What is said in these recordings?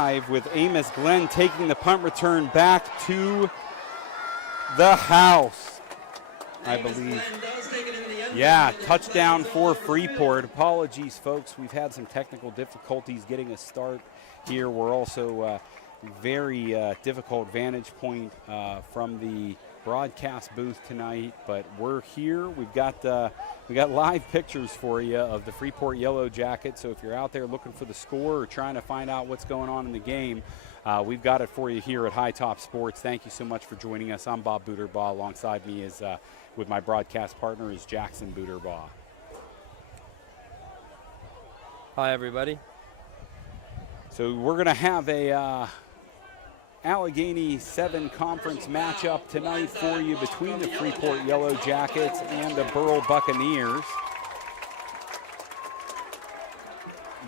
drive with Amos Glenn taking the punt return back to the house, I believe. Yeah, touchdown for Freeport. Apologies, folks. We've had some technical difficulties getting a start here. We're also very difficult vantage point from the broadcast booth tonight, but we're here. We got live pictures for you of the Freeport Yellowjackets. So if you're out there looking for the score or trying to find out what's going on in the game, we've got it for you here at High Top Sports. Thank you so much for joining us. I'm Bob Booterbaugh. Alongside me is with my broadcast partner is Jackson Booterbaugh. Hi, everybody. So we're going to have a Allegheny 7 conference matchup tonight for you between the Freeport Yellowjackets and the Burrell Buccaneers.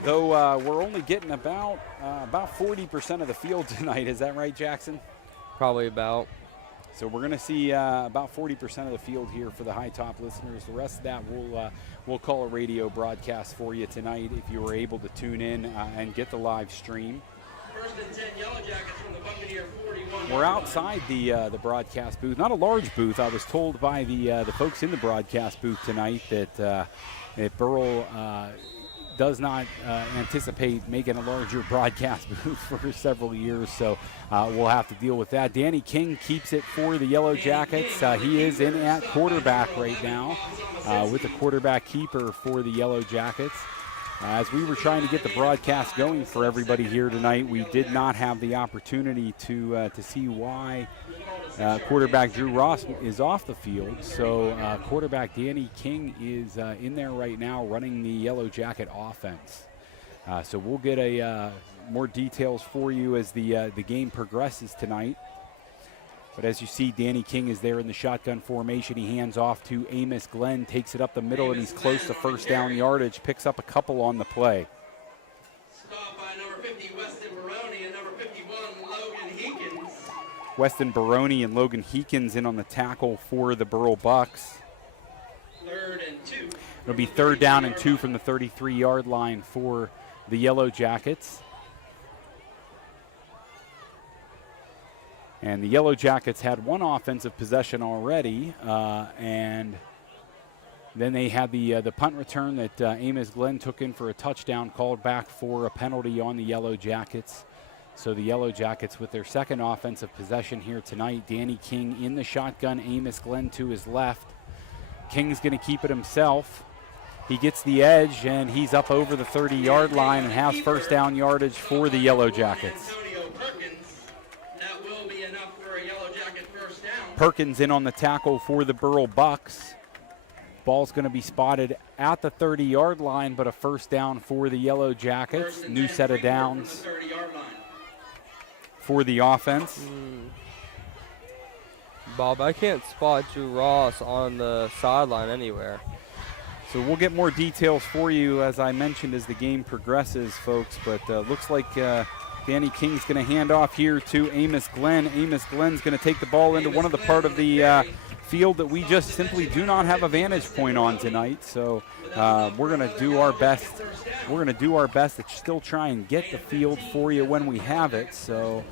Though we're only getting about 40% of the field tonight. Is that right, Jackson? Probably about. So we're going to see about 40% of the field here for the High Top listeners. The rest of that we'll call a radio broadcast for you tonight if you were able to tune in and get the live stream. First and 10 Yellowjackets from the Buccaneer 41. We're outside the broadcast booth. Not a large booth. I was told by the folks in the broadcast booth tonight that Burrell does not anticipate making a larger broadcast booth for several years, so we'll have to deal with that. Danny King keeps it for the Yellowjackets. He is in at quarterback right now with the quarterback keeper for the Yellowjackets. As we were trying to get the broadcast going for everybody here tonight, we did not have the opportunity to see why quarterback Drew Ross is off the field. So quarterback Danny King is in there right now running the Yellowjacket offense. So we'll get more details for you as the game progresses tonight. But as you see, Danny King is there in the shotgun formation. He hands off to Amos Glenn, takes it up the middle, and he's close to first down yardage, picks up a couple on the play. Stopped by number 50, Weston Baroni, and number 51, Logan Heekins. Weston Baroni and Logan Heekins in on the tackle for the Burrell Bucs. 3rd and 2. It'll be 3rd down and 2 from the 33-yard line for the Yellowjackets. And the Yellowjackets had one offensive possession already, and then they had the punt return that Amos Glenn took in for a touchdown, called back for a penalty on the Yellowjackets. So the Yellowjackets with their second offensive possession here tonight. Danny King in the shotgun, Amos Glenn to his left. King's going to keep it himself. He gets the edge, and he's up over the 30-yard line and has first down yardage for the Yellowjackets. Perkins in on the tackle for the Burrell Bucs. Ball's going to be spotted at the 30-yard line, but a first down for the Yellowjackets. New set of downs for the offense. Bob, I can't spot Drew Ross on the sideline anywhere. So we'll get more details for you, as I mentioned, as the game progresses, folks. But looks like Danny King's going to hand off here to Amos Glenn. Amos Glenn's going to take the ball into one of the part of the field that we just simply do not have a vantage point on tonight. So we're going to do our best. We're going to do our best to still try and get the field for you when we have it. So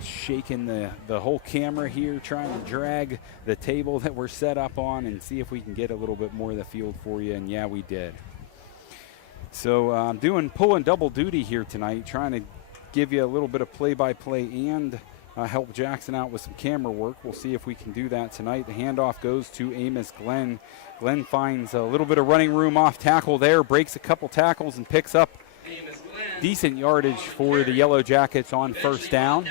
shaking the whole camera here, trying to drag the table that we're set up on and see if we can get a little bit more of the field for you. And yeah, we did. So I'm pulling double duty here tonight, trying to give you a little bit of play-by-play and help Jackson out with some camera work. We'll see if we can do that tonight. The handoff goes to Amos Glenn. Glenn finds a little bit of running room off tackle there, breaks a couple tackles, and picks up decent yardage for the Yellowjackets on first down.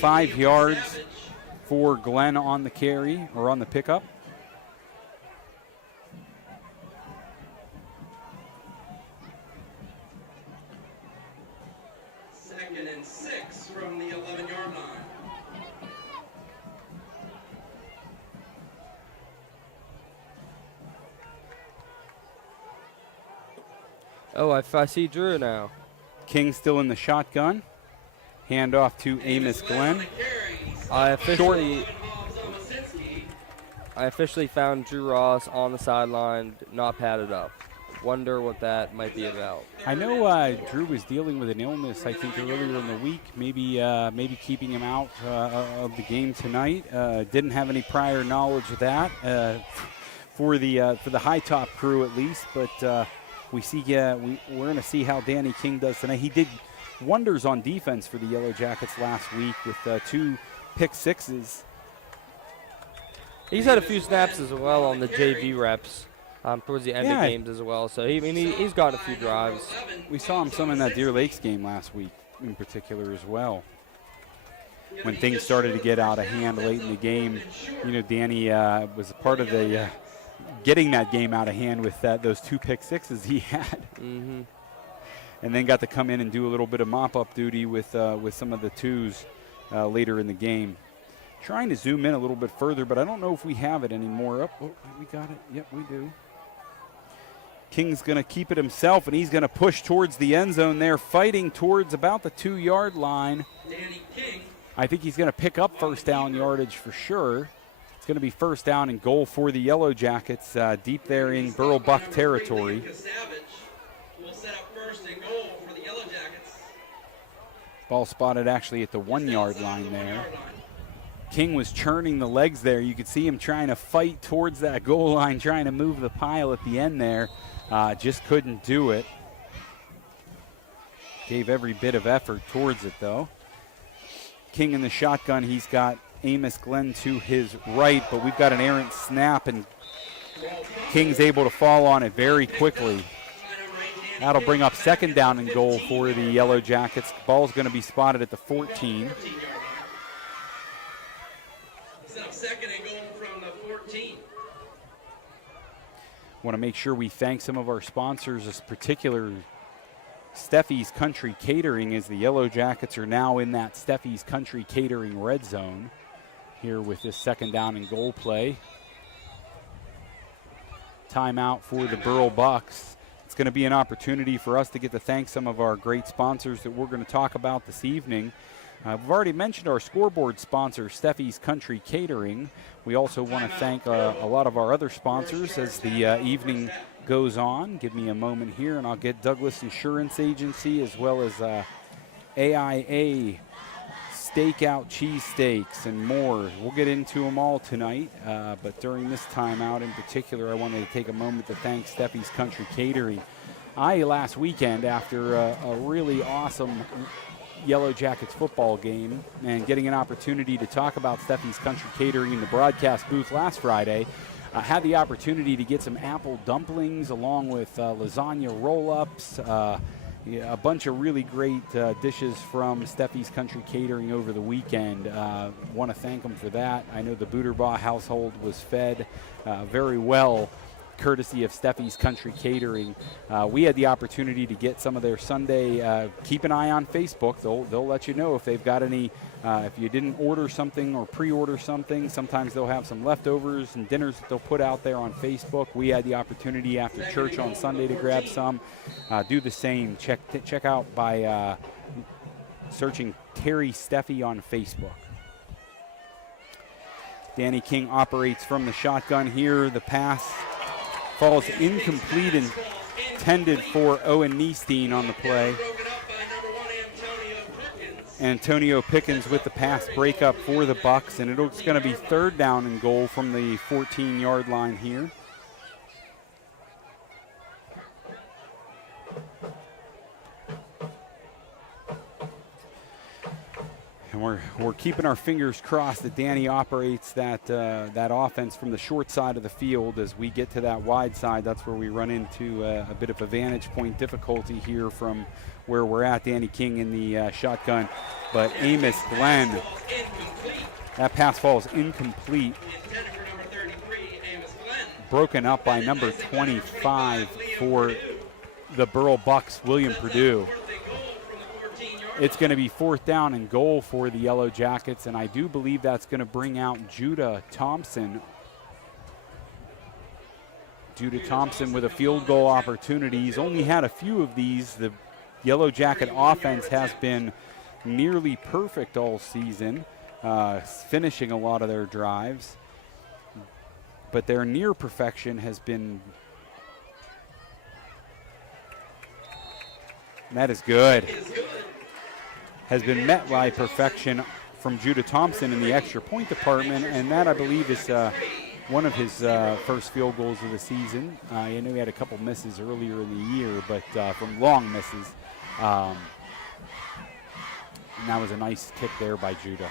5 yards for Glenn on the carry, or on the pickup. And 6 from the 11-yard line. Oh, I see Drew now. King still in the shotgun. Hand off to Amos Glenn. I officially found Drew Ross on the sideline, not padded up. wonder what that might be about. I know Drew was dealing with an illness, I think, earlier in the week, maybe keeping him out of the game tonight. Didn't have any prior knowledge of that for the high top crew at least, but we're going to see how Danny King does tonight. He did wonders on defense for the Yellowjackets last week with 2 pick sixes. He's had a few snaps as well on the JV reps towards the end of games as well. So he's got a few drives. We saw him some in that Deer Lakes game last week in particular as well. When things started to get out of hand late in the game, Danny was a part of the getting that game out of hand with those 2 pick sixes he had. Mm-hmm. And then got to come in and do a little bit of mop-up duty with some of the 2s later in the game. Trying to zoom in a little bit further, but I don't know if we have it anymore. Oh, we got it. Yep, we do. King's going to keep it himself, and he's going to push towards the end zone there, fighting towards about the 2-yard line. Danny King. I think he's going to pick up first down yardage for sure. It's going to be first down and goal for the Yellowjackets deep there in Burrell Buck territory. Will set up first and goal for the Yellowjackets. Ball spotted actually at the 1-yard line there. King was churning the legs there. You could see him trying to fight towards that goal line, trying to move the pile at the end there. Just couldn't do it. Gave every bit of effort towards it, though. King in the shotgun. He's got Amos Glenn to his right, but we've got an errant snap, and King's able to fall on it very quickly. That'll bring up second down and goal for the Yellowjackets. Ball's going to be spotted at the 14. Second and goal from the 14. Want to make sure we thank some of our sponsors, in particular Steffi's Country Catering, as the Yellowjackets are now in that Steffi's Country Catering red zone here with this second down and goal play. Timeout for the Burrell Bucs. It's going to be an opportunity for us to get to thank some of our great sponsors that we're going to talk about this evening. We've already mentioned our scoreboard sponsor, Steffi's Country Catering. We also want to thank a lot of our other sponsors as the evening goes on. Give me a moment here, and I'll get Douglas Insurance Agency as well as AIA Stakeout Cheesesteaks and more. We'll get into them all tonight, but during this timeout in particular, I wanted to take a moment to thank Steffi's Country Catering. Last weekend, after a really awesome Yellowjackets football game and getting an opportunity to talk about Steffi's Country Catering in the broadcast booth last Friday, I had the opportunity to get some apple dumplings along with lasagna roll-ups, a bunch of really great dishes from Steffi's Country Catering over the weekend. Want to thank them for that. I know the Booterbaugh household was fed very well, courtesy of Steffi's Country Catering. We had the opportunity to get some of their Sunday. Keep an eye on Facebook. They'll let you know if they've got any. If you didn't order something or pre-order something, sometimes they'll have some leftovers and dinners that they'll put out there on Facebook. We had the opportunity after church on Sunday to grab some. Do the same. Check out by searching Terry Steffi on Facebook. Danny King operates from the shotgun here. The pass falls incomplete, intended for Owen Niestein on the play. Antonio Pickens with the pass breakup for the Bucs, and it's going to be third down and goal from the 14-yard line here. And we're keeping our fingers crossed that Danny operates that offense from the short side of the field. As we get to that wide side, that's where we run into a bit of a vantage point difficulty here from where we're at. Danny King in the shotgun, but Amos Glenn, that pass falls incomplete. Broken up by number 25 for the Burrell Bucs, William Purdue. It's going to be fourth down and goal for the Yellowjackets, and I do believe that's going to bring out Judah Thompson. Judah Thompson with a field goal opportunity. He's only had a few of these. The Yellowjacket offense has been nearly perfect all season, finishing a lot of their drives. But their near perfection has been That is good. Is good. Has been met by perfection from Judah Thompson in the extra point department, and that, I believe, is one of his first field goals of the season. I know he had a couple misses earlier in the year, but from long misses. And that was a nice kick there by Judah.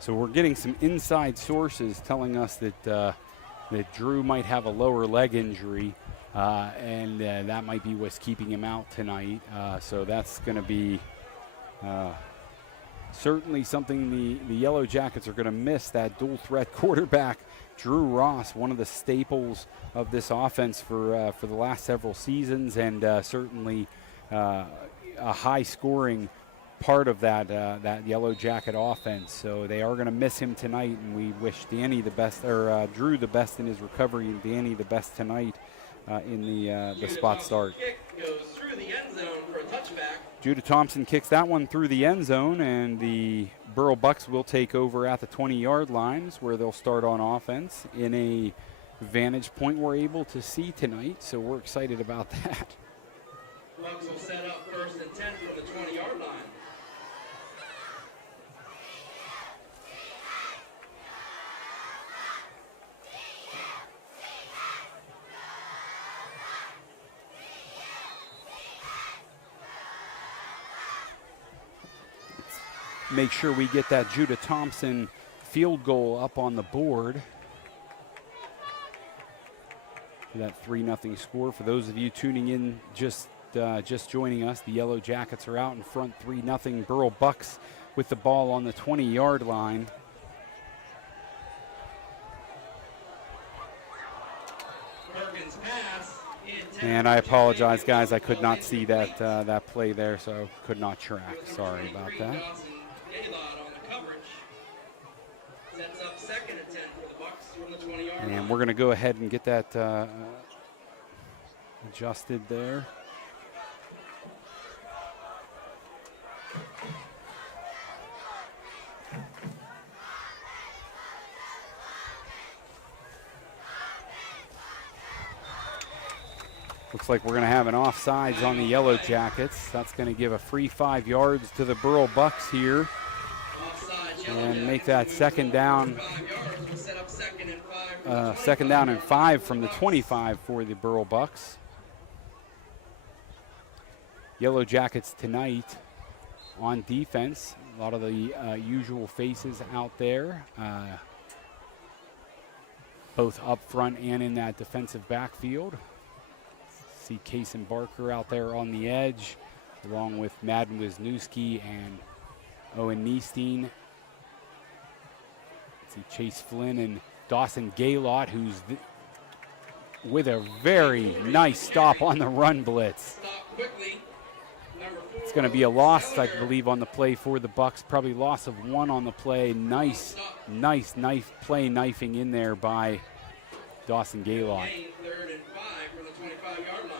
So we're getting some inside sources telling us that that Drew might have a lower leg injury, and that might be what's keeping him out tonight. So that's going to be certainly something the Yellow Jackets are going to miss, that dual threat quarterback, Drew Ross, one of the staples of this offense for the last several seasons, and certainly a high scoring part of that Yellow Jacket offense. So they are going to miss him tonight, and we wish Danny the best, or Drew the best in his recovery, and Danny the best tonight in the spot start. Kick goes through the end zone for a touchback. Judah Thompson kicks that one through the end zone, and the Burrell Bucs will take over at the 20-yard lines, where they'll start on offense in a vantage point we're able to see tonight. So we're excited about that. Bucs will set up 1st and 10 from the 20-yard line. Make sure we get that Judah Thompson field goal up on the board. For that 3-0 score. For those of you tuning in, just joining us, the Yellow Jackets are out in front 3-0. Burrell Bucs with the ball on the 20-yard line. Perkins pass. And I apologize, guys. I could not see that play there, so could not track. Sorry about that. Gaylord on the coverage. Sets up 2nd and 10 for the Bucs from the 20-yard line. And we're going to go ahead and get that adjusted there. Looks like we're going to have an offsides on the Yellow Jackets. That's going to give a free 5 yards to the Burrell Bucs here. And make that second down. Second down and 5 from the 25 for the Burrell Bucs. Yellow Jackets tonight on defense. A lot of the usual faces out there, both up front and in that defensive backfield. See Kason Barker out there on the edge, along with Madden Wisniewski and Owen Niestein. See Chase Flynn and Dawson Gaylott, who's with a very nice stop on the run blitz. It's going to be a loss, I believe, on the play for the Bucs. Probably loss of 1 on the play. Nice play knifing in there by Dawson Gaylott. 3rd and 5 from the 25-yard line.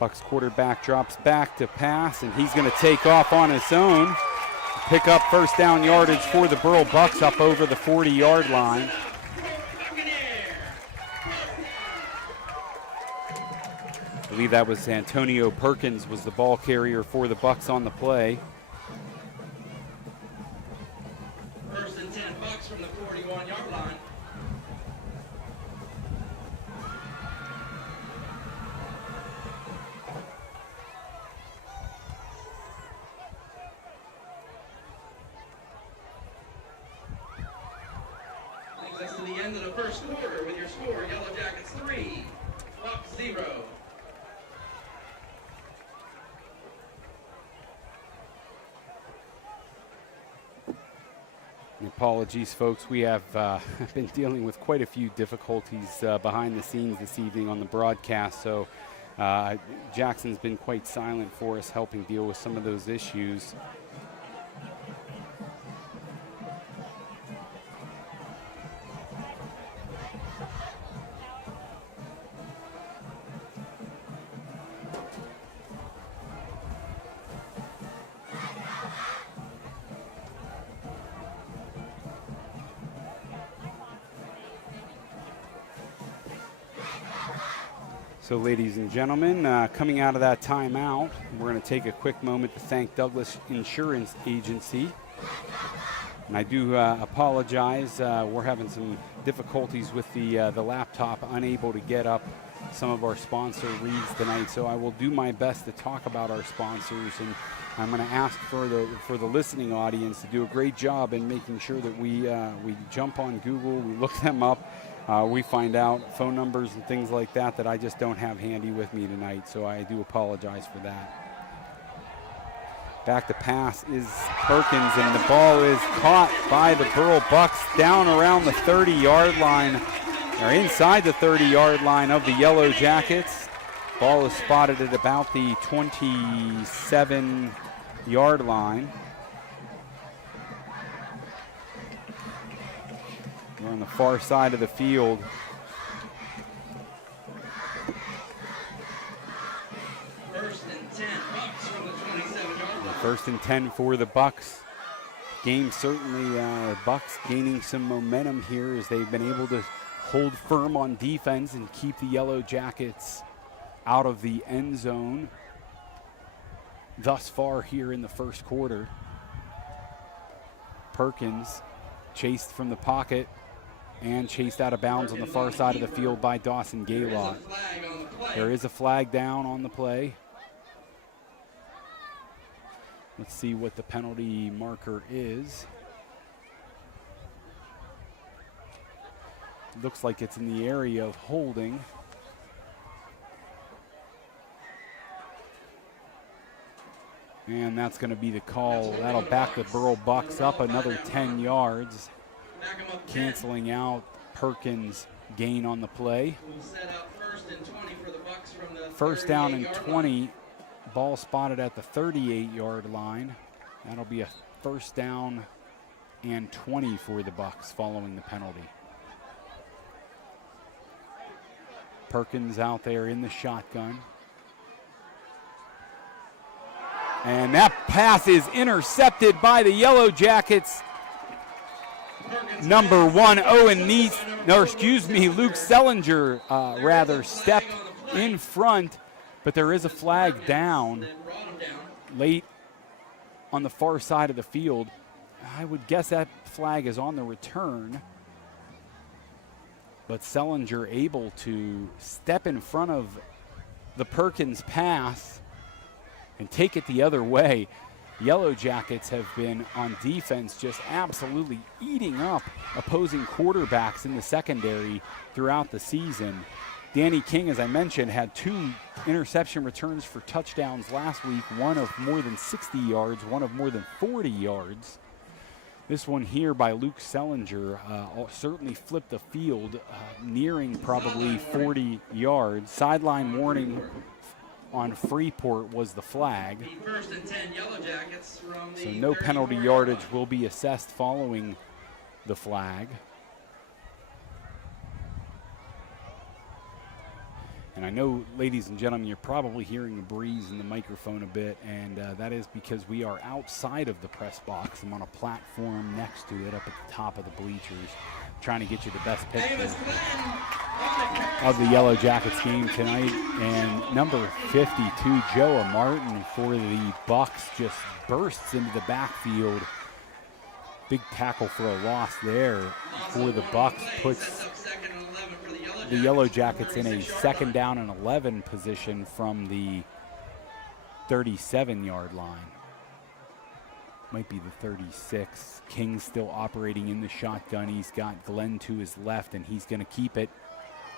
Bucs quarterback drops back to pass, and he's going to take off on his own. Pick up first down yardage for the Burrell Bucs up over the 40-yard line. I believe that was Antonio Perkins was the ball carrier for the Bucs on the play. 1st and 10 Bucs from the 41-yard line. Takes us to the end of the first quarter with your score, Yellow Jackets 3, Bucs 0. Apologies, folks. We have been dealing with quite a few difficulties behind the scenes this evening on the broadcast, so Jackson's been quite silent for us, helping deal with some of those issues. So, ladies and gentlemen, coming out of that timeout, we're going to take a quick moment to thank Douglas Insurance Agency. And I do apologize. We're having some difficulties with the laptop, unable to get up some of our sponsor reads tonight. So I will do my best to talk about our sponsors, and I'm going to ask for the listening audience to do a great job in making sure that we jump on Google, we look them up. We find out phone numbers and things like that that I just don't have handy with me tonight, so I do apologize for that. Back to pass is Perkins, and the ball is caught by the Burrell Bucs down around the 30-yard line, or inside the 30-yard line of the Yellowjackets. Ball is spotted at about the 27-yard line. We're on the far side of the field. First and 10, Bucs from the 27-yard line. First and 10 for the Bucs. Game certainly, Bucs gaining some momentum here as they've been able to hold firm on defense and keep the Yellowjackets out of the end zone thus far here in the first quarter. Perkins chased from the pocket and chased out of bounds on the far side of the field by Dawson Gaylott. There is a flag down on the play. Let's see what the penalty marker is. Looks like it's in the area of holding. And that's going to be the call. That'll back the Burrell Bucs up another 10 yards. Canceling out Perkins' gain on the play. First down and 20. Ball spotted at the 38-yard line. That'll be a first down and 20 for the Bucs following the penalty. Perkins out there in the shotgun. And that pass is intercepted by the Yellowjackets. Number 1, Owen Neese, Luke Sellinger, stepped in front, but there is a flag down late on the far side of the field. I would guess that flag is on the return, but Sellinger able to step in front of the Perkins pass and take it the other way. Yellowjackets have been on defense just absolutely eating up opposing quarterbacks in the secondary throughout the season. Danny King, as I mentioned, had 2 interception returns for touchdowns last week, one of more than 60 yards, one of more than 40 yards. This one here by Luke Sellinger certainly flipped the field, nearing probably 40 yards. Sideline warning on Freeport was the flag. First and 10 Yellowjackets from the so no penalty yardage will be assessed following the flag. And I know, ladies and gentlemen, you're probably hearing a breeze in the microphone a bit, and that is because we are outside of the press box. I'm on a platform next to it up at the top of the bleachers, trying to get you the best picture of the Yellowjackets game tonight. And number 52, Joe Martin for the Bucs, just bursts into the backfield. Big tackle for a loss there for the Bucs, puts the Yellowjackets in a second down and 11 position from the 37-yard line. Might be the 36. King still operating in the shotgun. He's got Glenn to his left, and he's going to keep it.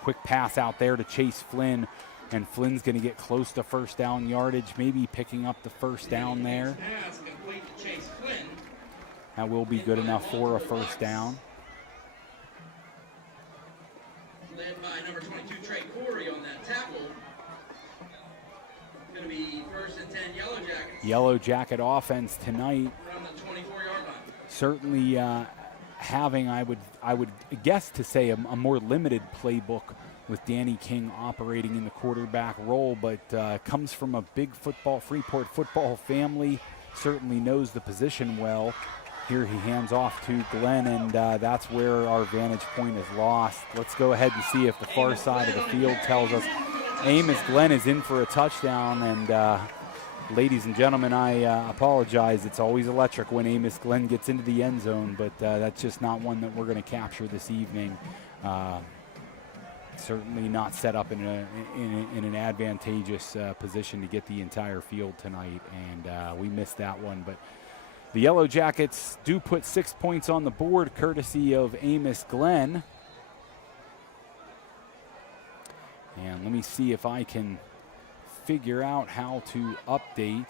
Quick pass out there to Chase Flynn, and Flynn's going to get close to first down yardage, maybe picking up the first down there. That will be good enough for a first down. Led by number 22, Trey Corey on that tackle. It's going to be 1st and 10 Yellowjackets. Yellow Jacket offense tonight. From the 24-yard line. Certainly having, I would guess to say, a more limited playbook with Danny King operating in the quarterback role, but comes from a big Freeport football family, certainly knows the position well. Here he hands off to Glenn, and that's where our vantage point is lost. Let's go ahead and see if the far side of the field tells us Amos Glenn is in for a touchdown. And ladies and gentlemen, I apologize. It's always electric when Amos Glenn gets into the end zone, but that's just not one that we're going to capture this evening. Certainly not set up in an advantageous position to get the entire field tonight, and we missed that one. But the Yellow Jackets do put 6 points on the board, courtesy of Amos Glenn. And let me see if I can figure out how to update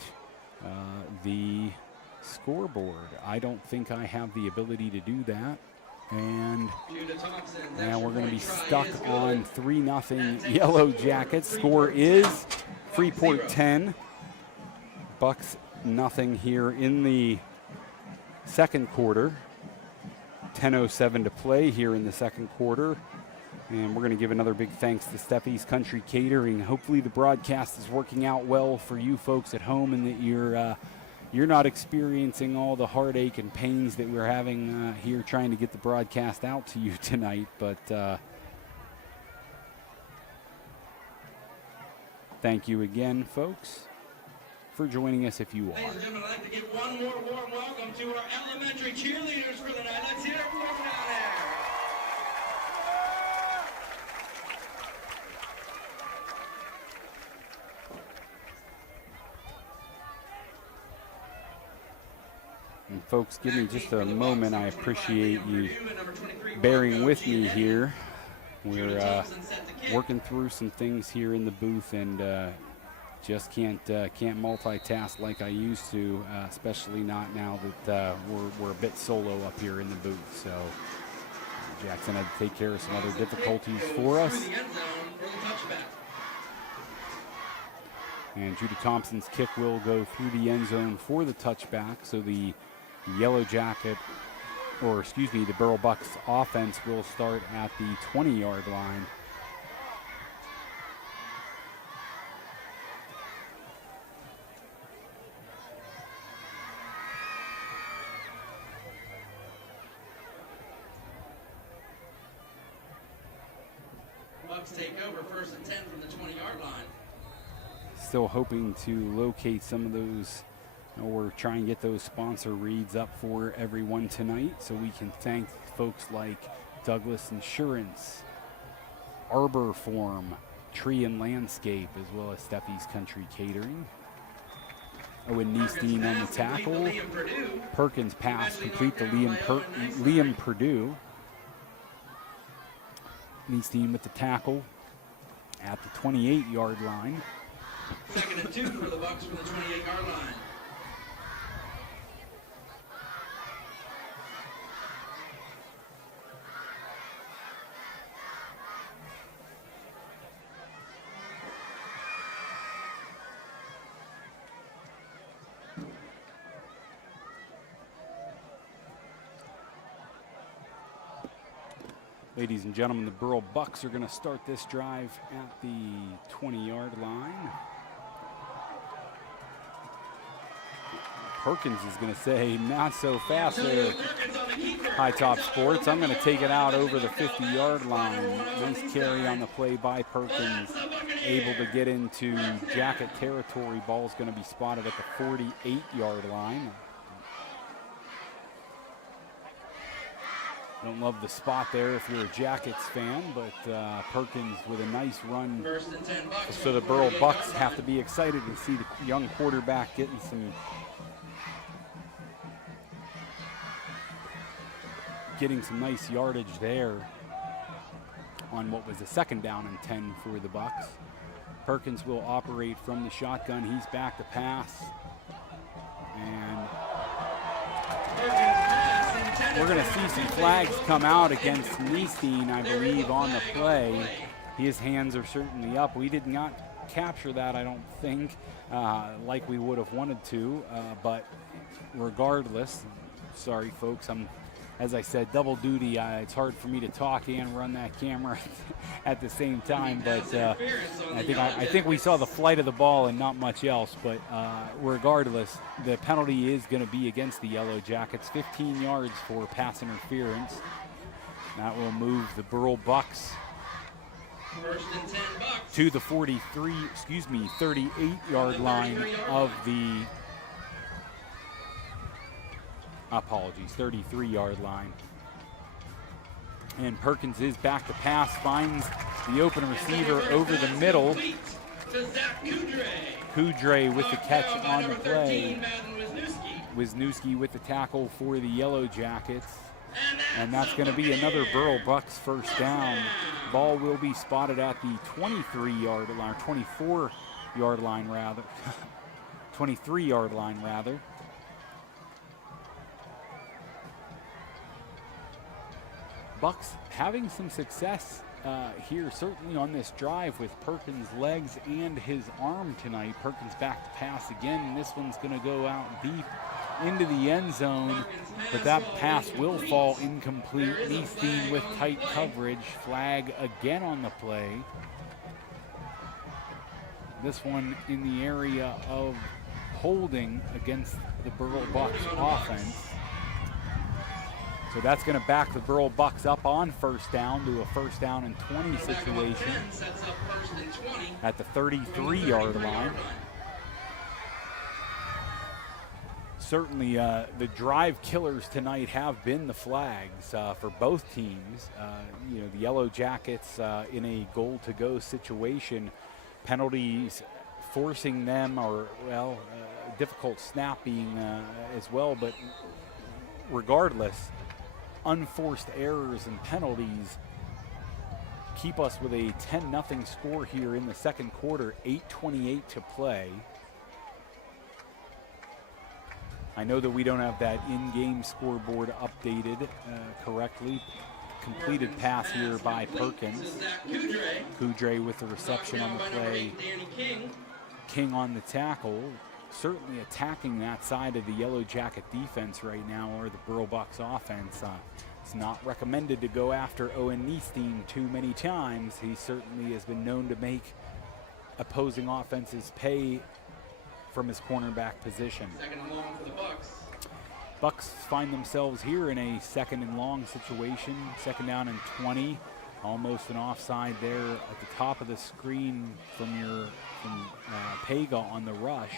the scoreboard. I don't think I have the ability to do that. And now we're going to be stuck on 3-0 Yellow Jackets. Score is Freeport 10, Bucs nothing here in the second quarter. 10:07 to play here in the second quarter. And we're going to give another big thanks to Steffi's Country Catering. Hopefully the broadcast is working out well for you folks at home, and that you're not experiencing all the heartache and pains that we're having here trying to get the broadcast out to you tonight. But thank you again, folks, for joining us if you are. Ladies and gentlemen, I'd like to give one more warm welcome to our elementary cheerleaders for the night. Let's hear it from down there. And folks, give me just a moment. I appreciate you bearing with me here. We're working through some things here in the booth, and just can't multitask like I used to, especially not now that we're a bit solo up here in the booth. So Jackson had to take care of some other difficulties for us. And Judah Thompson's kick will go through the end zone for the touchback. So the Yellow Jacket, or excuse me, the Burrell Bucs offense will start at the 20-yard line. Bucs take over 1st and 10 from the 20-yard line. Still hoping to locate some of those, or try and get those sponsor reads up for everyone tonight, so we can thank folks like Douglas Insurance, Arbor Form, Tree and Landscape, as well as Steffi's Country Catering. Owen Neesteen on the tackle. Perkins pass complete to Liam Purdue. Neesteen with the tackle at the 28-yard line. 2nd and 2 for the Bucs from the 28-yard line. Ladies and gentlemen, the Burrell Bucs are going to start this drive at the 20-yard line. Perkins is going to say, not so fast there, High Top Sports. I'm going to take it out over the 50-yard line. Nice carry on the play by Perkins. Able to get into Jacket territory. Ball's going to be spotted at the 48-yard line. Don't love the spot there if you're a Jackets fan, but Perkins with a nice run. So the Burrell Bucs have to be excited to see the young quarterback getting some nice yardage there on what was a 2nd down and 10 for the Bucs. Perkins will operate from the shotgun. He's back to pass. And we're going to see some flags come out against Neesteen, I believe, on the play. His hands are certainly up. We did not capture that, I don't think, like we would have wanted to. But regardless, sorry, folks, as I said, double duty. It's hard for me to talk and run that camera at the same time. But I think we saw the flight of the ball and not much else. But regardless, the penalty is going to be against the Yellowjackets. 15 yards for pass interference. That will move the Burrell Bucs to the 38-yard line of the 33-yard line. And Perkins is back to pass, finds the open receiver over the middle. Kudre with the catch on the play. Wisniewski with the tackle for the Yellowjackets. And that's going to be another Burrell Bucs first down. Ball will be spotted at the 23-yard line, or 24-yard line rather. 23-yard line rather. Bucs having some success here, certainly on this drive with Perkins' legs and his arm tonight. Perkins back to pass again. This one's going to go out deep into the end zone, but that pass will fall incomplete. Neesteen with tight coverage. Flag again on the play. This one in the area of holding against the Burrell Bucs offense. So that's going to back the Burrell Bucs up on first down to a first down and 20 situation at the 33-yard line. Certainly the drive killers tonight have been the flags for both teams. The Yellowjackets in a goal-to-go situation, penalties forcing them, or, difficult snapping as well, but regardless, unforced errors and penalties keep us with a 10-0 score here in the second quarter, 8:28 to play. I know that we don't have that in-game scoreboard updated correctly. Completed pass here by Perkins. Kudre with the reception on the play. King on the tackle. Certainly attacking that side of the Yellowjacket defense right now, or the Burrell Bucs offense. It's not recommended to go after Owen Neesteen too many times. He certainly has been known to make opposing offenses pay from his cornerback position. Second and long for the Bucs. Bucs find themselves here in a second and long situation. Second down and 20. Almost an offside there at the top of the screen from Pega on the rush.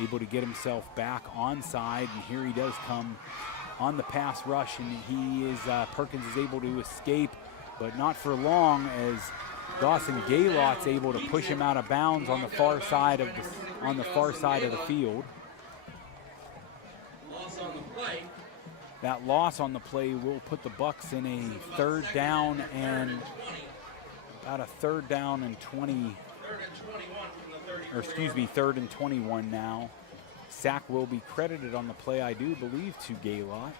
Able to get himself back onside, and here he does come on the pass rush, and he is Perkins is able to escape, but not for long, as Dawson Gaylot's able to push him out of bounds on the far side of the field. Loss on the play. That loss on the play will put the Bucs in a third down and 20. Third and 21 now. Sack will be credited on the play, I do believe, to Gaylot.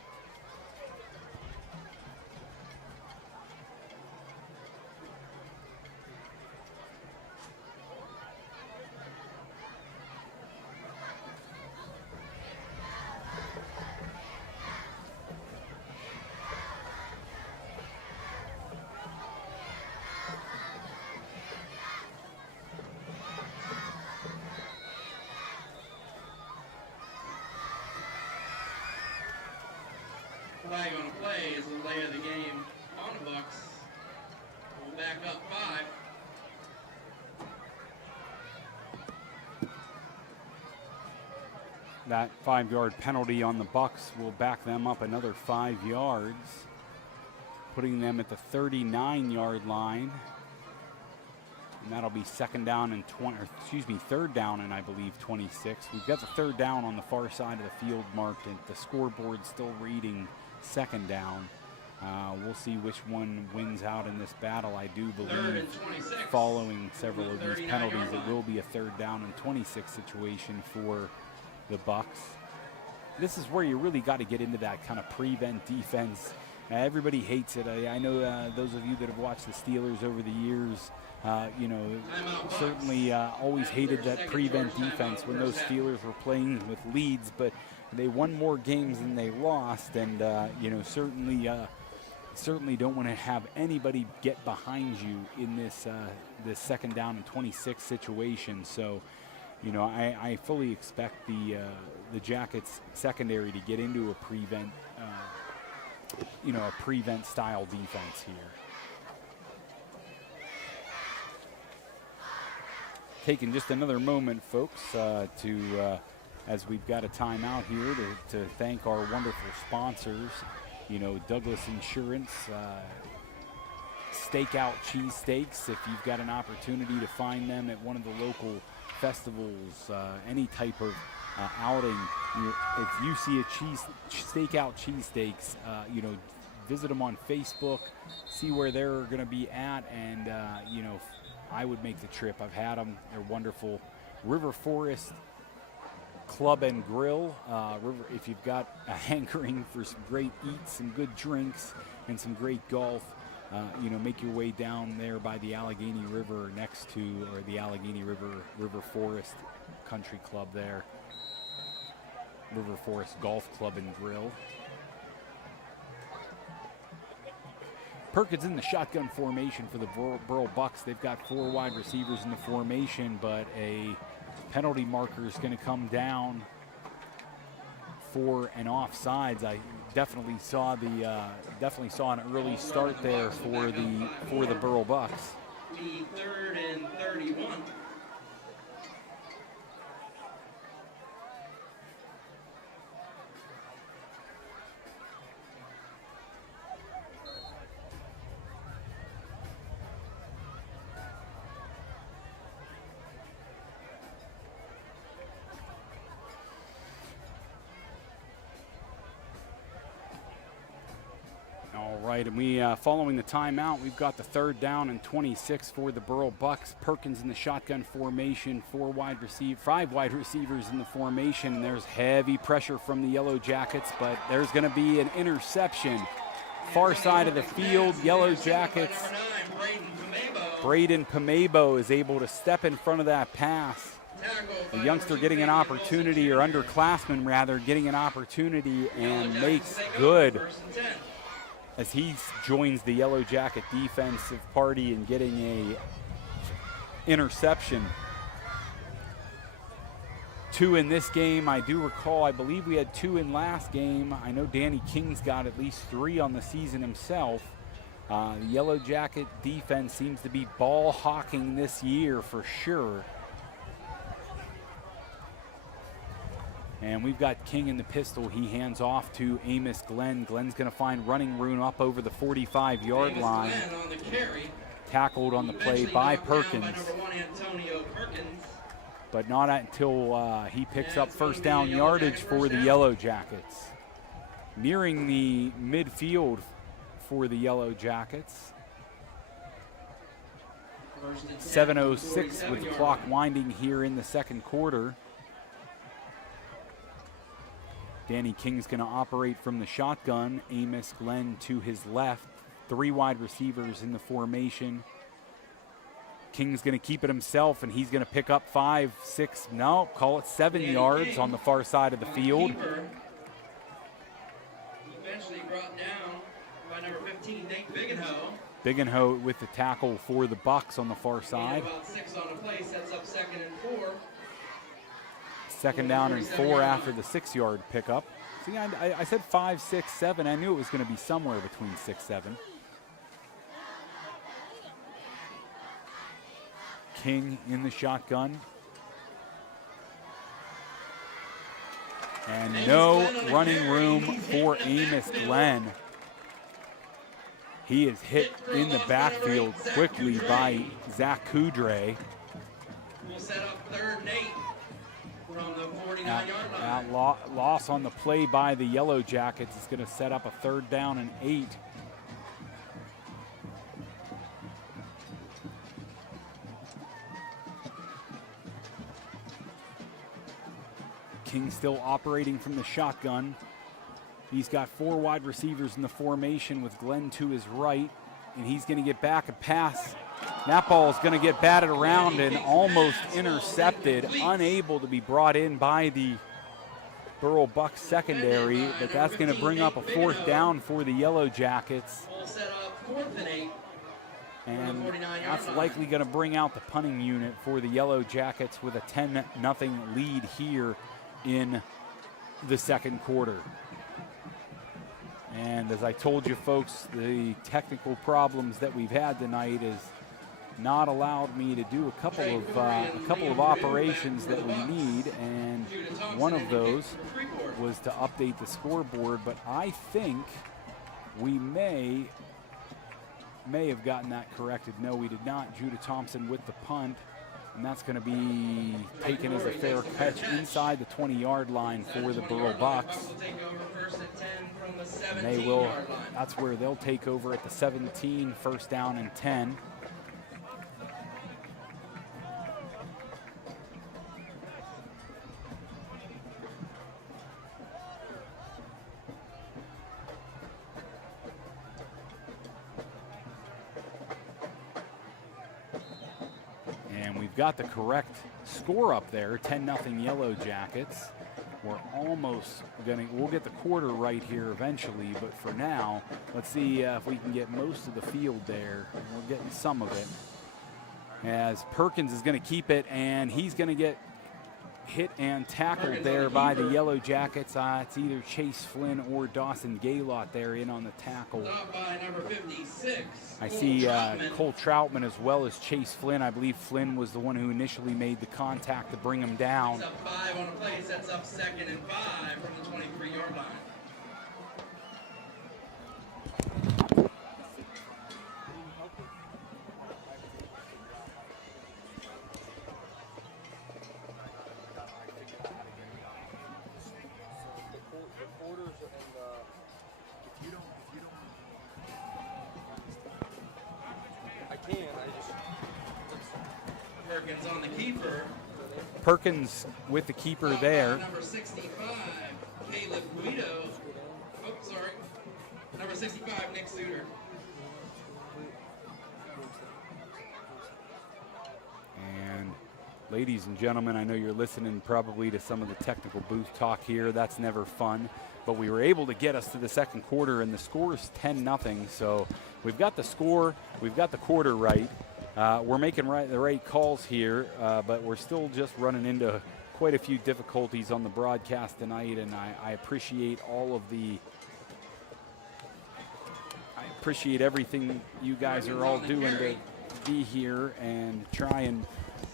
Flag on a play is the lay of the game on the Bucs. We'll back up 5. That 5-yard penalty on the Bucs will back them up another 5 yards, putting them at the 39-yard line. And that'll be third down and I believe 26. We've got the third down on the far side of the field marked, and the scoreboard still reading second down. We'll see which one wins out in this battle. I do believe, following several of these penalties, it will be a third down and 26 situation for the Bucs. this is where you really got to get into that kind of prevent defense. Everybody hates it. I know those of you that have watched the Steelers over the years, you know, certainly always hated that prevent defense when those Steelers were playing with leads, but they won more games than they lost, and you know, certainly don't want to have anybody get behind you in this this second down and 26 situation. So, you know, I fully expect the Jackets secondary to get into a prevent, you know, a prevent style defense here. Taking just another moment, folks, as we've got a timeout here to thank our wonderful sponsors. You know, Douglas Insurance, Stakeout Cheesesteaks. If you've got an opportunity to find them at one of the local festivals, any type of outing, if you see a Stakeout Cheesesteaks, you know, visit them on Facebook, see where they're going to be at, and you know, I would make the trip. I've had them; they're wonderful. River Forest Club and Grill. If you've got a hankering for some great eats, some good drinks, and some great golf, you know, make your way down there by the Allegheny River next to, or the Allegheny River Forest Country Club there. River Forest Golf Club and Grill. Perkins in the shotgun formation for the Burrell Bucs. They've got 4 wide receivers in the formation, but a penalty marker is going to come down for an offsides. I definitely saw an early start there for the Burrell Bucs. Be 3rd and 31. All right, and we following the timeout, we've got the 3rd down and 26 for the Burrell Bucs. Perkins in the shotgun formation, 5 wide receivers in the formation, and there's heavy pressure from the Yellowjackets, but there's going to be an interception. Far side of the field, Yellowjackets. Braden Pamebo is able to step in front of that pass. The youngster getting an opportunity, or underclassman rather, getting an opportunity and makes good as he joins the Yellow Jacket defensive party and getting a interception. 2 in this game. I do recall, I believe we had 2 in last game. I know Danny King's got at least 3 on the season himself. The Yellow Jacket defense seems to be ball hawking this year for sure. And we've got King in the pistol. He hands off to Amos Glenn. Glenn's going to find running room up over the 45-yard line. On the carry. Tackled on the play by Perkins. Perkins. But not until he picks up first down yardage for the Yellow Jackets. Nearing the midfield for the Yellow Jackets. 7:06 with the clock winding here in the second quarter. Danny King's going to operate from the shotgun. Amos Glenn to his left. 3 wide receivers in the formation. King's going to keep it himself, and he's going to pick up 5, 6, no, call it 7 yards on the far side of the field. Eventually brought down by number 15, Nate Bigenhoe with the tackle for the Bucs on the far side. About 6 on the play, sets up 2nd and 4. 2nd down and 4 after the 6-yard pickup. See, I said 5, 6, 7. I knew it was going to be somewhere between 6, 7. King in the shotgun. And no running room for Amos Glenn. He is hit in the backfield quickly by Zach Coudray. We'll set up 3rd and 8 from the 49-yard line. Loss on the play by the Yellow Jackets is going to set up a 3rd down and 8. King still operating from the shotgun. He's got 4 wide receivers in the formation with Glenn to his right, and he's going to get back a pass. That ball is going to get batted around and almost intercepted, unable to be brought in by the Burrell Bucs secondary, but that's going to bring up a 4th down for the Yellowjackets. And that's likely going to bring out the punting unit for the Yellowjackets with a 10-0 lead here in the second quarter. And as I told you folks, the technical problems that we've had tonight has not allowed me to do a couple of operations that we need, and one of those was to update the scoreboard, but I think we may have gotten that corrected. No, we did not. Judah Thompson with the punt, and that's going to be taken as a fair catch inside the 20-yard line for the Burrell Bucs. And they will, that's where they'll take over at the 17, 1st down and 10. Got the correct score up there, 10-0 Yellowjackets. We're almost we'll get the quarter right here eventually, but for now, let's see if we can get most of the field there. We're getting some of it. As Perkins is going to keep it, and he's going to get hit and tackled there by the Yellowjackets. It's either Chase Flynn or Dawson Gaylott there in on the tackle. I see Cole Troutman as well as Chase Flynn. I believe Flynn was the one who initially made the contact to bring him down. Sets up 5 on a play, sets up 2nd and 5 from the 23-yard line. Perkins on the keeper. Perkins with the keeper there. Number 65, Caleb Guido. Oh, sorry. Number 65, Nick Suter. And ladies and gentlemen, I know you're listening probably to some of the technical booth talk here. That's never fun. But we were able to get us to the second quarter, and the score is 10-0. So we've got the score, we've got the quarter right. We're making the right calls here, but we're still just running into quite a few difficulties on the broadcast tonight, and I appreciate I appreciate everything you guys are all doing to be here and try and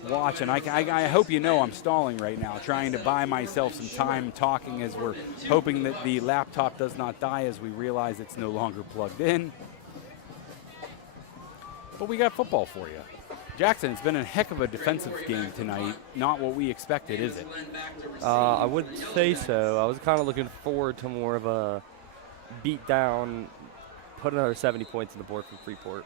watch. And I hope you know I'm stalling right now, trying to buy myself some time talking as we're hoping that the laptop does not die as we realize it's no longer plugged in. But we got football for you. Jackson, it's been a heck of a defensive game tonight. Not what we expected, is it? I wouldn't say so. I was kind of looking forward to more of a beat down, put another 70 points on the board from Freeport.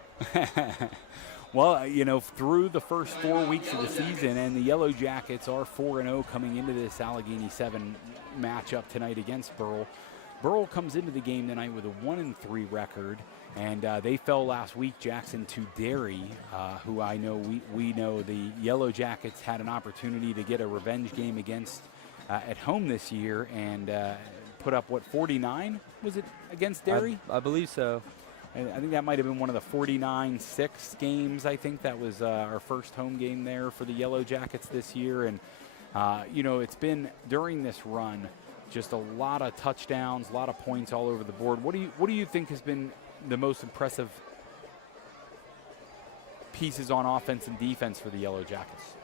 Well, you know, through the first 4 weeks of the season, and the Yellowjackets are 4-0 coming into this Allegheny 7 matchup tonight against Burrell. Burrell comes into the game tonight with a 1-3 record. And they fell last week, Jackson, to Derry, who I know we know the Yellowjackets had an opportunity to get a revenge game against at home this year and put up, what, 49? Was it against Derry? I believe so. I think that might have been one of the 49-6 games. I think that was our first home game there for the Yellowjackets this year. And, you know, it's been, during this run, just a lot of touchdowns, a lot of points all over the board. What do you think has been the most impressive pieces on offense and defense for the Yellowjackets?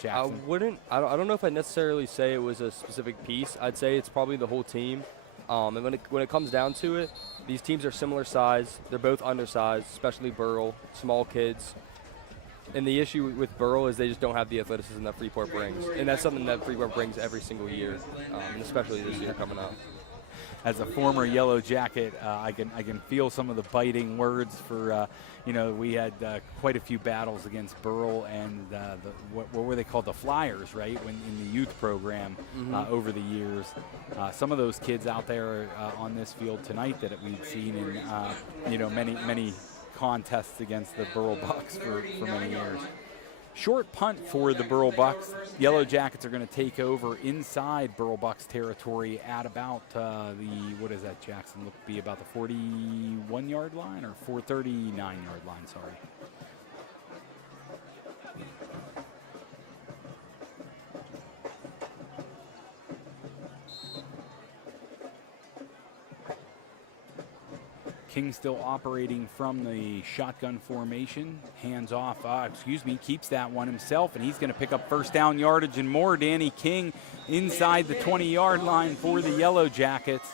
Jackson? I don't know if I'd necessarily say it was a specific piece. I'd say it's probably the whole team. And when it comes down to it, these teams are similar size. They're both undersized, especially Burrell, small kids. And the issue with Burrell is they just don't have the athleticism that Freeport brings. And that's something that Freeport brings every single year, and especially this year coming up. as a former Yellow Jacket, I can feel some of the biting words for, we had quite a few battles against Burrell and what were they called, the Flyers, right? When in the youth program over the years. Some of those kids out there on this field tonight that we've seen in, many contests against the Burrell Bucs for many years. Short punt for the Burrell Bucs. Yellow Jackets are going to take over inside Burrell Bucs territory at about what is that, Jackson? Look, be about the 41-yard line or 439-yard line, sorry. King still operating from the shotgun formation. Hands off, keeps that one himself, and he's going to pick up first down yardage and more. Danny King inside the 20-yard line for the Yellow Jackets.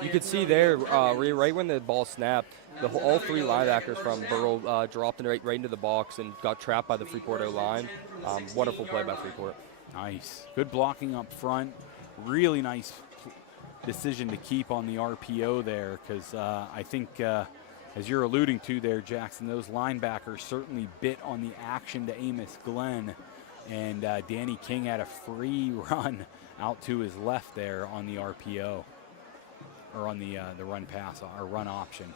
You could see there, right when the ball snapped, all three linebackers from Burrell dropped right into the box and got trapped by the Freeport O-line. Wonderful play by Freeport. Nice. Good blocking up front. Really nice decision to keep on the RPO there, because I think, as you're alluding to there, Jackson, those linebackers certainly bit on the action to Amos Glenn, and Danny King had a free run out to his left there on the RPO, or on the run pass or run option.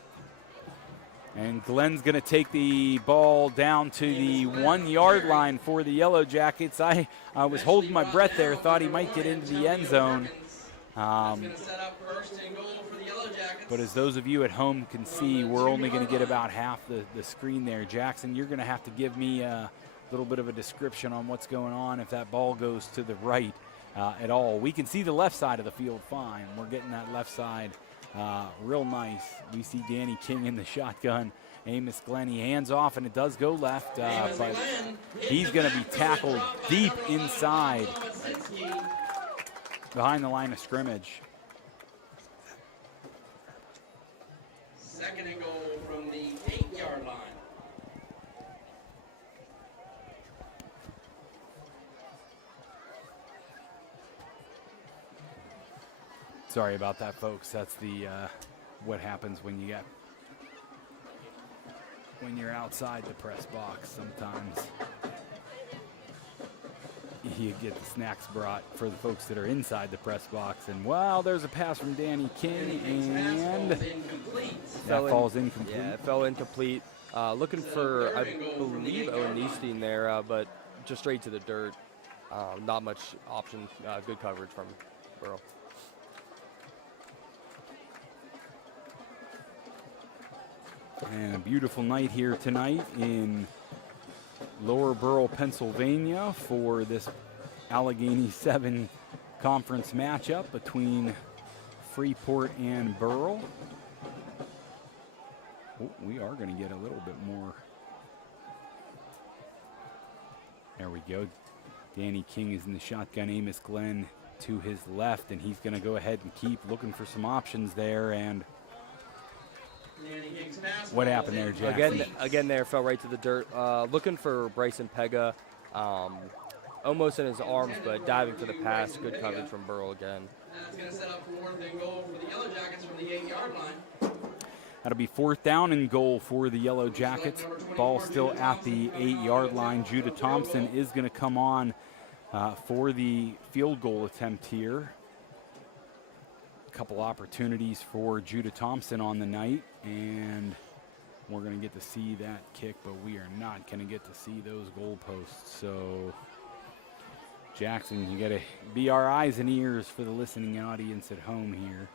And Glenn's going to take the ball down to the 1-yard line for the Yellow Jackets. I was holding my breath there, thought he might get into the end zone. But as those of you at home can see, we're only going to get about half the screen there. Jackson, you're going to have to give me a little bit of a description on what's going on if that ball goes to the right at all. We can see the left side of the field fine. We're getting that left side real nice. We see Danny King in the shotgun. Amos Glenn, he hands off, and it does go left, but he's going to be tackled deep inside behind the line of scrimmage. Second and goal from the 8-yard line. Sorry about that, folks. That's the what happens when you're outside the press box. Sometimes you get the snacks brought for the folks that are inside the press box. And wow, there's a pass from Danny King, and that falls incomplete. Yeah, it fell incomplete. Looking for, I believe, Owen Neestein there, but just straight to the dirt. Not much option. Good coverage from Burrell. And a beautiful night here tonight in Lower Burrell, Pennsylvania, for this Allegheny 7 conference matchup between Freeport and Burrell. Oh, we are going to get a little bit more. There we go. Danny King is in the shotgun. Amos Glenn to his left, and he's going to go ahead and keep looking for some options there. And what happened there, Jackson? Again there, fell right to the dirt. Looking for Bryson Pega, almost in his arms, but diving for the pass. Good coverage from Burrell again. That's going to set up fourth and goal for the Yellow Jackets from the 8-yard line. That'll be fourth down and goal for the Yellow Jackets. Ball still at the 8-yard line. Judah Thompson is going to come on for the field goal attempt here. A couple opportunities for Judah Thompson on the night, and we're going to get to see that kick, but we are not going to get to see those goalposts. So, Jackson, you got to be our eyes and ears for the listening audience at home here,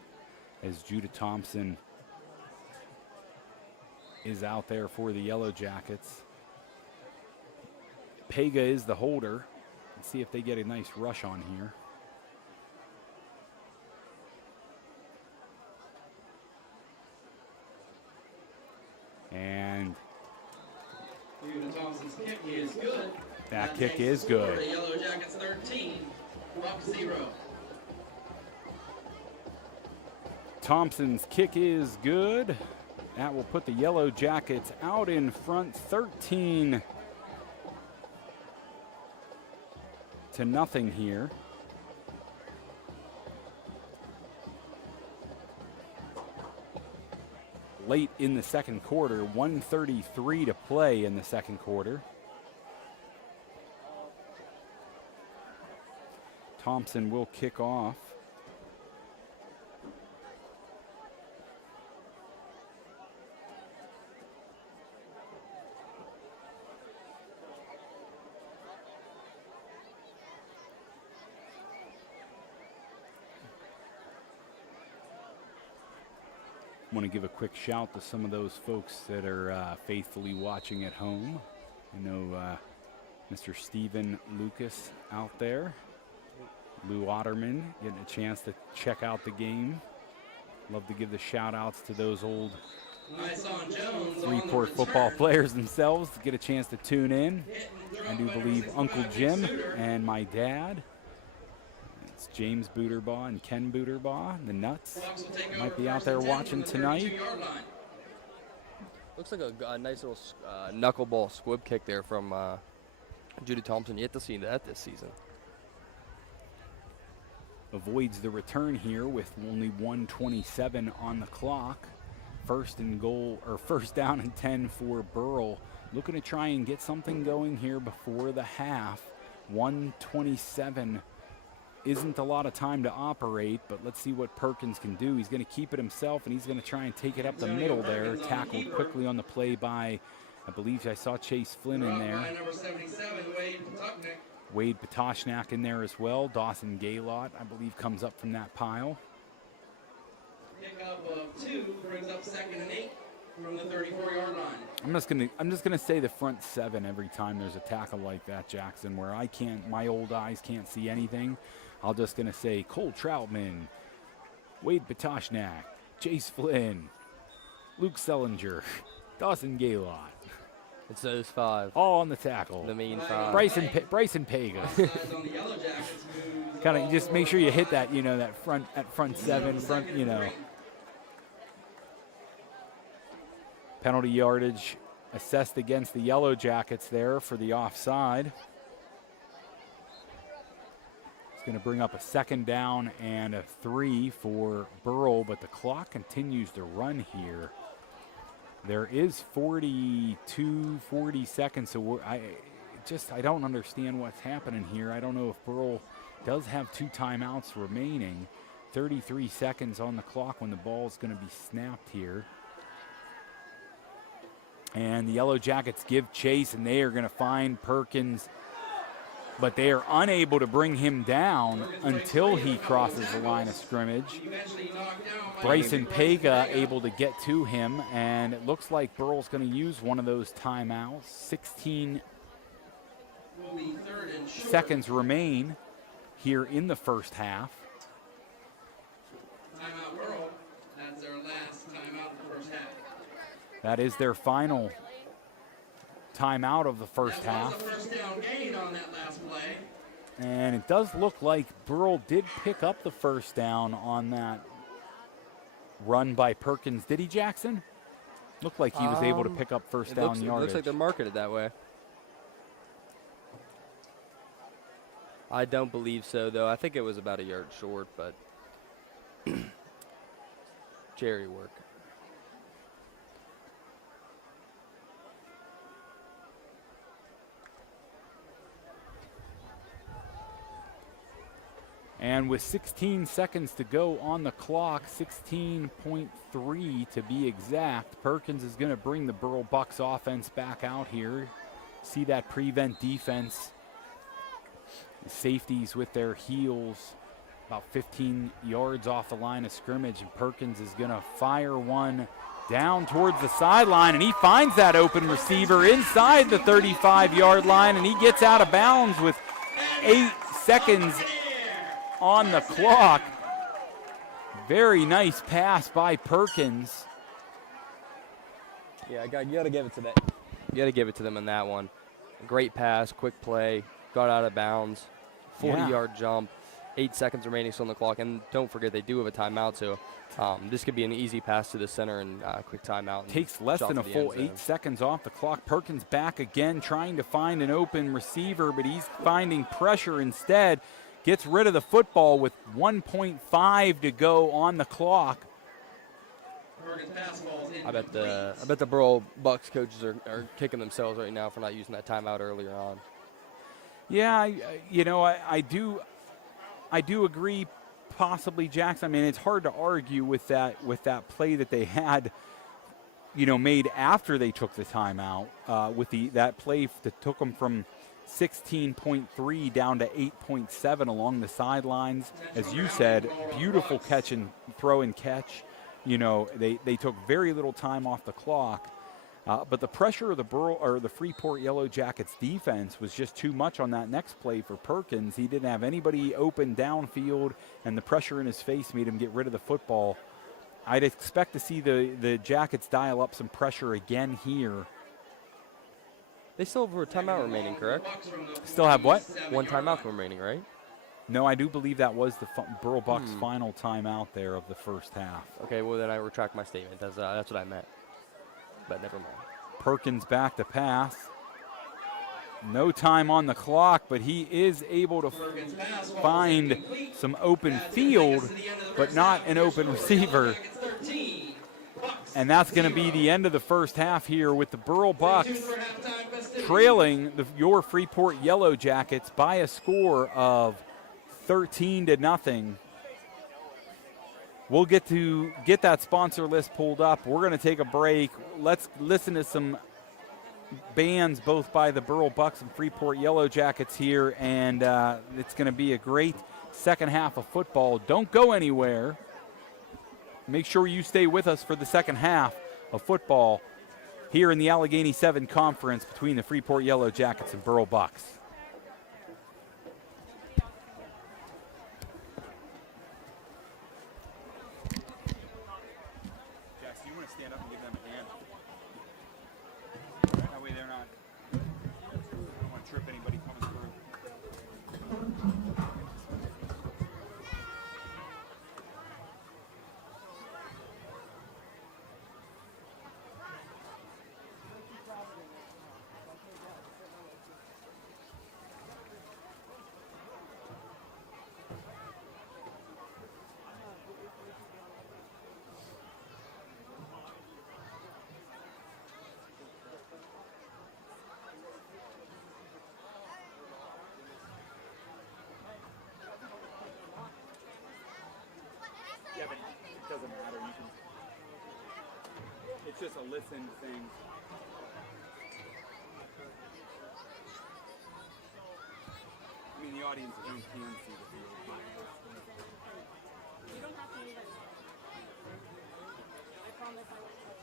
as Judah Thompson is out there for the Yellow Jackets. Pega is the holder. Let's see if they get a nice rush on here. And Thompson's kick is good. That kick is good. Yellow Jackets 13, Bucs 0. Thompson's kick is good. That will put the Yellow Jackets out in front, 13-0 here. late in the second quarter. 1:33 to play in the second quarter. Thompson will kick off. I want to give a quick shout to some of those folks that are faithfully watching at home. I know Mr. Stephen Lucas out there. Lou Otterman getting a chance to check out the game. Love to give the shout outs to those old Freeport football players themselves to get a chance to tune in. I do believe Uncle Jim and my dad. It's James Booterbaugh and Ken Booterbaugh, the Nuts, might be out there watching tonight. Looks like a nice little knuckleball squib kick there from Judy Thompson. Yet to see that this season. Avoids the return here with only 1:27 on the clock. First and goal, or first down and 10 for Burrell. Looking to try and get something going here before the half. 1:27 isn't a lot of time to operate, but let's see what Perkins can do. He's going to keep it himself, and he's going to try and take it up the middle there. Tackled quickly on the play by, I believe I saw Chase Flynn in there. Wade Patoshnak in there as well. Dawson Gaylott, I believe, comes up from that pile. Pickup of 2 brings up 2nd and 8 from the 34-yard line. I'm just gonna say the front 7 every time there's a tackle like that, Jackson, where my old eyes can't see anything. I'm just gonna say Cole Troutman, Wade Patoshnak, Chase Flynn, Luke Sellinger, Dawson Gaylott. It's those 5. All on the tackle. The main 5. Bryson Pega. Kind of just make sure you hit that, that front 7, Penalty yardage assessed against the Yellowjackets there for the offside. It's going to bring up a 2nd down and a 3 for Burrell, but the clock continues to run here. There is 40 seconds, so I don't understand what's happening here. I don't know if Burrell does have 2 timeouts remaining. 33 seconds on the clock when the ball is going to be snapped here. And the Yellowjackets give chase, and they are going to find Perkins, but they are unable to bring him down until he crosses the line of scrimmage. Bryson Pega able to get to him, and it looks like Burrell's going to use one of those timeouts. 16 seconds remain here in the first half. Timeout Burrell. That's their last timeout of the first half. That is their final timeout of the first half. That was a first down gain on that last play. And it does look like Burrell did pick up the first down on that run by Perkins. Did he, Jackson? Looked like he was able to pick up first down yardage. It looks like they're marketed that way. I don't believe so, though. I think it was about a yard short, but Jerry work. And with 16 seconds to go on the clock, 16.3 to be exact, Perkins is going to bring the Burrell Bucs offense back out here. See that prevent defense. The safeties with their heels about 15 yards off the line of scrimmage, and Perkins is going to fire one down towards the sideline, and he finds that open receiver inside the 35-yard line, and he gets out of bounds with 8 seconds on the clock. Very nice pass by Perkins. Yeah, you gotta give it to that. You gotta give it to them in that one. Great pass, quick play, got out of bounds, 40-yard jump, 8 seconds remaining still on the clock, and don't forget they do have a timeout, so this could be an easy pass to the center and quick timeout. Takes less than a full 8 seconds off the clock. Perkins back again, trying to find an open receiver, but he's finding pressure instead. Gets rid of the football with 1.5 to go on the clock. Perkins' pass falls in. I bet the Burrell Bucs coaches are kicking themselves right now for not using that timeout earlier on. Yeah, I do agree. Possibly, Jackson. I mean, it's hard to argue with that play that they had, made after they took the timeout. With that play that took them from 16.3 down to 8.7 along the sidelines. As you said, beautiful catch and throw and catch. They took very little time off the clock. But the pressure of the Freeport Yellowjackets defense was just too much on that next play for Perkins. He didn't have anybody open downfield, and the pressure in his face made him get rid of the football. I'd expect to see the Jackets dial up some pressure again here. They still have a timeout remaining, correct? Still have what? One timeout remaining, right? No, I do believe that was the Burrell Bucs' final timeout there of the first half. Okay, well then I retract my statement. That's what I meant. But never mind. Perkins back to pass. No time on the clock, but he is able to find some open field, but not an open receiver. And that's going to be the end of the first half here with the Burrell Bucs trailing your Freeport Yellowjackets by a score of 13-0. We'll get that sponsor list pulled up. We're going to take a break. Let's listen to some bands both by the Burrell Bucs and Freeport Yellowjackets here, and it's going to be a great second half of football. Don't go anywhere. Make sure you stay with us for the second half of football here in the Allegheny 7 Conference between the Freeport Yellowjackets and Burrell Bucs. Stand up and give them a hand. That way they're not, I don't want to trip anybody coming through. Yeah, but it doesn't matter. It's just a listen thing. I mean, the audience at home can see the field. You don't have to either. I promise I will.